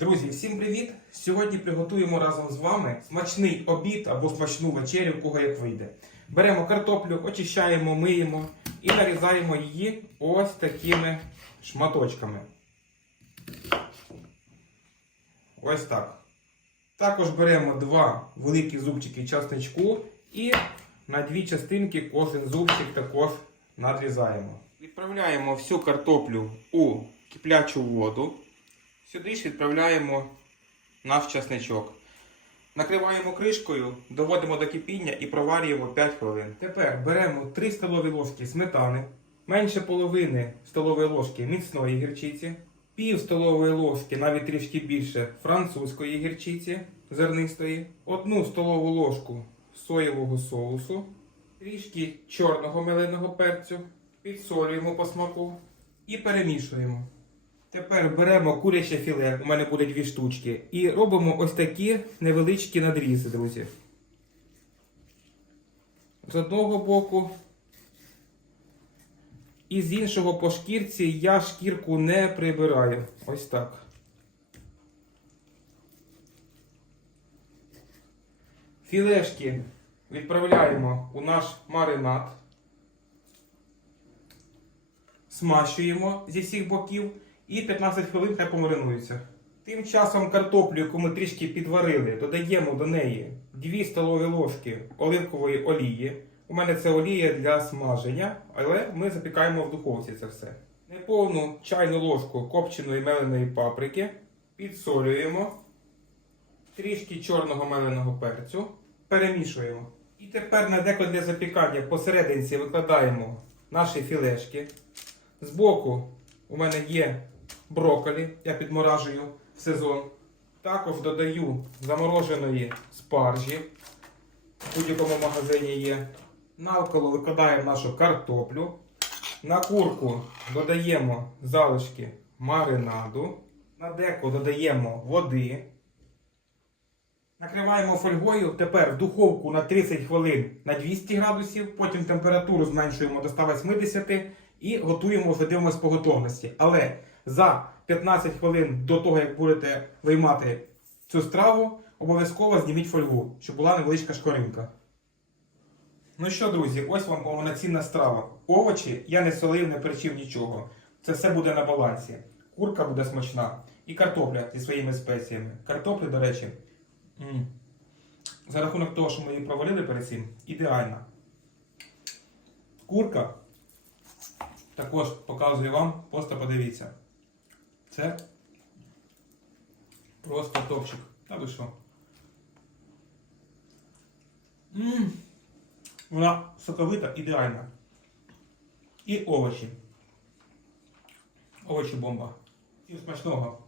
Друзі, всім привіт! Сьогодні приготуємо разом з вами смачний обід або смачну вечерю, у кого як вийде. Беремо картоплю, очищаємо, миємо і нарізаємо її ось такими шматочками. Ось так. Також беремо два великі зубчики часничку і на дві частинки кожен зубчик також надрізаємо. Відправляємо всю картоплю у киплячу воду. Сюди ж відправляємо наш часничок. Накриваємо кришкою, доводимо до кипіння і проварюємо 5 хвилин. Тепер беремо 3 столові ложки сметани, менше половини столової ложки міцної гірчиці, пів столової ложки, навіть трішки більше французької гірчиці зернистої, одну столову ложку соєвого соусу, трішки чорного меленого перцю, підсолюємо по смаку і перемішуємо. Тепер беремо куряче філе, у мене буде дві штучки, і робимо ось такі невеличкі надрізи, друзі. З одного боку. І з іншого по шкірці я шкірку не прибираю. Ось так. Філешки відправляємо у наш маринад. Смащуємо зі всіх боків і 15 хвилин хай помаринується. Тим часом картоплю, яку ми трішки підварили, додаємо до неї 2 столові ложки оливкової олії. У мене це олія для смаження, але ми запікаємо в духовці це все. Неповну чайну ложку копченої меленої паприки, підсолюємо, трішки чорного меленого перцю, перемішуємо. І тепер на деко для запікання посерединці викладаємо наші філешки. Збоку у мене є брокколі, я підморажую в сезон. Також додаю замороженої спаржі. В будь-якому магазині є. Навколо викладаємо нашу картоплю. На курку додаємо залишки маринаду. На деко додаємо води. Накриваємо фольгою. Тепер в духовку на 30 хвилин на 200 градусів. Потім температуру зменшуємо до 180 і готуємо вже дивимося по готовності. Але за 15 хвилин до того, як будете виймати цю страву, обов'язково зніміть фольгу, щоб була невеличка шкоринка. Ну що, друзі, ось вам повноцінна страва. Овочі я не солив, не перчив нічого. Це все буде на балансі. Курка буде смачна і картопля зі своїми спеціями. Картопля, до речі, м, за рахунок того, що ми її провалили перед цим, ідеальна. Курка також показую вам, просто подивіться. Це просто топчик. Та ви що? Ммм. Вона соковита, ідеальна. І овочі. Овочі бомба. І смачного.